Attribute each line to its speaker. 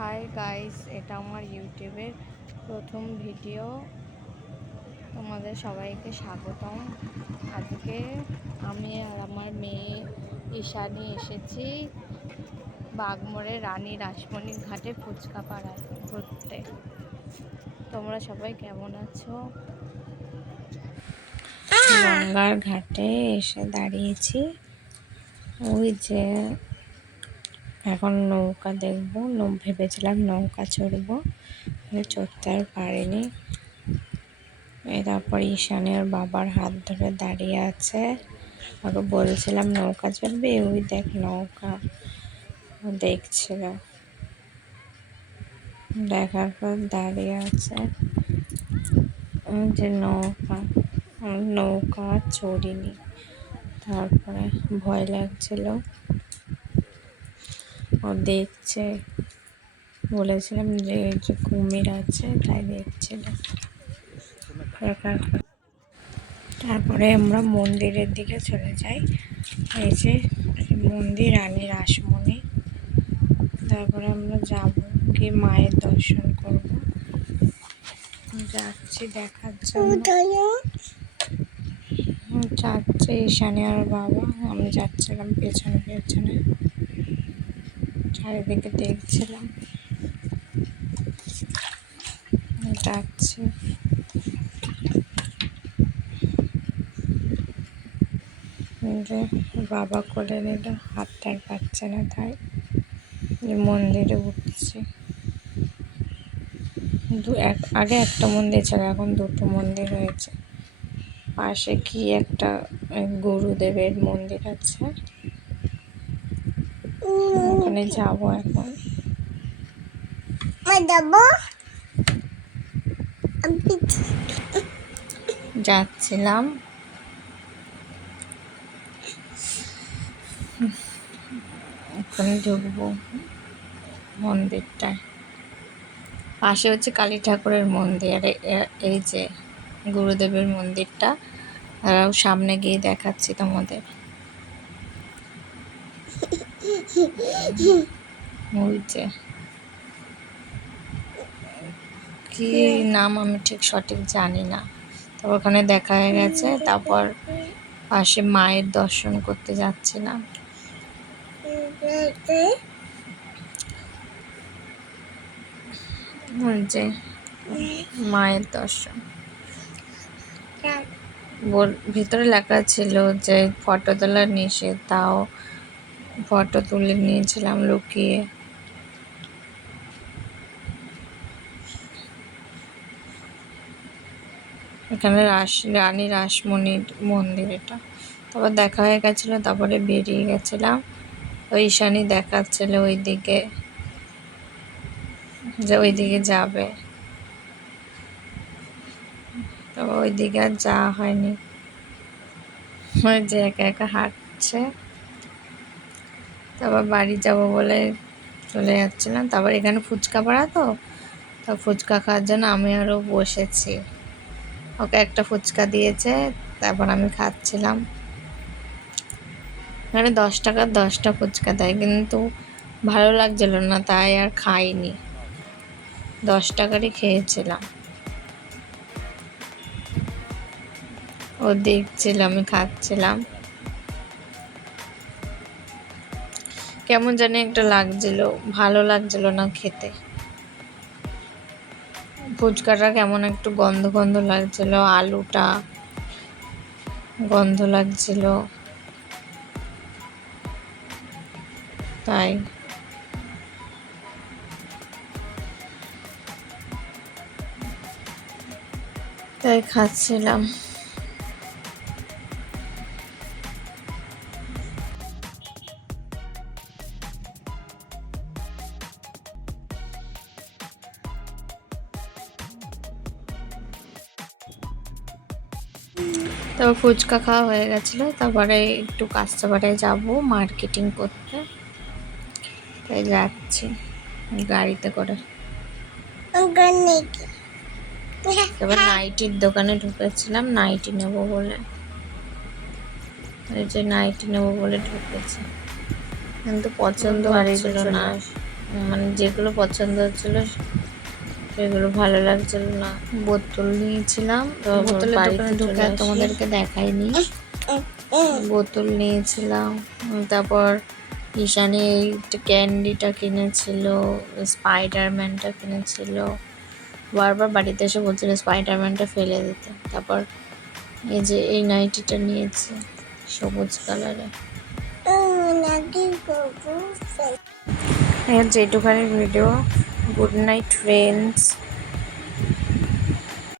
Speaker 1: Hi guys এটা আমার ইউটিউবের প্রথম ভিডিও। তোমাদের সবাইকে স্বাগতম। আজকে আমি আর আমার মেয়ে ঈশানি এসেছি বাগমোড়ে রানী রাসমণির ঘাটে ফুচকা পাড়ায় ঘুরতে। তোমরা সবাই কেমন আছো? গঙ্গার ঘাটে এসে দাঁড়িয়েছি। ওই যে এখন নৌকা দেখব, নৌ, ভেবেছিলাম নৌকা চড়বো চড়তে আর পারিনি। তারপর ঈশানী ওর বাবার হাত ধরে দাঁড়িয়ে আছে। ওকে বলছিলাম, নৌকা চড়বে? ওই দেখ নৌকা। দেখছিল। দেখার পর দাঁড়িয়ে আছে। যে নৌকা। নৌকা চড়িনি। তারপরে ভয় লাগছিল। ও দেখছে। বলেছিলাম যে যে কুমির আছে, তাই দেখছিল। তারপরে আমরা মন্দিরের দিকে চলে যাই। এই যে মন্দির রানী রাসমণি। তারপরে আমরা যাব গিয়ে মায়ের দর্শন করব। যাচ্ছি, দেখার জন্য। যাচ্ছে ঈশানী আর বাবা। আমি যাচ্ছিলাম পেছনে পেছনে। চারিদিকে দেখছিলাম। যে বাবা কোলে নিল হাতটা আর পাচ্ছে না তাই। মন্দিরে উঠছি। দু এক, আগে একটা মন্দির ছিল, এখন দুটো মন্দির হয়েছে। পাশে কি একটা গুরুদেবের মন্দির আছে। ওখানে যাব এখন। যাচ্ছিলাম। ওখানে ঢুকবো মন্দিরটায়। পাশে হচ্ছে কালী ঠাকুরের মন্দির আর এই যে গুরুদেবের মন্দিরটা। আর সামনে গিয়ে দেখাচ্ছি তোমাদের। ওই কি নাম আমি ঠিক সঠিক জানি না। তো ওখানে দেখা হয়ে গেছে, তারপর পাশে মায়ের দর্শন করতে যাচ্ছিলাম যে মায়ের দর্শন। ভিতরে লেখা ছিল যে ফটো তোলা নিষেধ, তাও ফটো তুলে নিয়েছিলাম লুকিয়ে। এখানে রাস রানী রাসমণির মন্দির এটা। তারপর দেখা হয়ে গেছিল, তারপরে বেরিয়ে গেছিলাম। ওই ঈশানি দেখাচ্ছিল ওই দিকে যে ওই দিকে যাবে। তো ওই দিকে আর যাওয়া হয়নি। ওই যে একা একা হাঁটছে। তারপর বাড়ি যাব বলে চলে যাচ্ছিলাম তারপর এখানে ফুচকা পাড়া তো তো ফুচকা খাওয়ার জন্য আমি আরও বসেছি। ওকে একটা ফুচকা দিয়েছে, তারপর আমি খাচ্ছিলাম। এখানে দশ টাকার দশটা ফুচকা দেয়, কিন্তু ভালো লাগছিল না, তাই আর খাইনি। দশ টাকারই খেয়েছিলাম। ও দেখছিল, আমি খাচ্ছিলাম। কেমন জানি একটা লাগছিল, ভালো লাগছিল না খেতে। ফুচকাটা কেমন একটু গন্ধ গন্ধ লাগছিল, আলুটা গন্ধ লাগছিল। তাই। তাই খাচ্ছিলাম। তারপর ফুচকা খাওয়া হয়ে গেছিল তারপরে একটু কাস্টমারে যাব মার্কেটিং করতে। তাই যাচ্ছি গাড়িতে করে। এবার নাইটির দোকানে ঢুকেছিলাম নাইটি নেব বলে। এই যে নাইটি নেব বলে ঢুকেছি। কিন্তু পছন্দ হচ্ছিল না। মানে যেগুলো পছন্দ হচ্ছিল সেগুলো ভালো লাগছিল না। বোতল নিয়েছিলাম। বোতলের দোকানে ঢুকে তোমাদেরকে দেখাইনি। বোতল নিয়েছিলাম তারপর ঈশানি এই ক্যান্ডিটা কিনেছিল স্পাইডারম্যানটা কিনেছিল। বারবার বাড়িতে এসে বলছিল স্পাইডারম্যানটা ফেলে দিতে। তারপর এই যে এই নাইটিটা নিয়েছে সবুজ কালারের এই হচ্ছে ভিডিও গুড নাইট ফ্রেন্ডস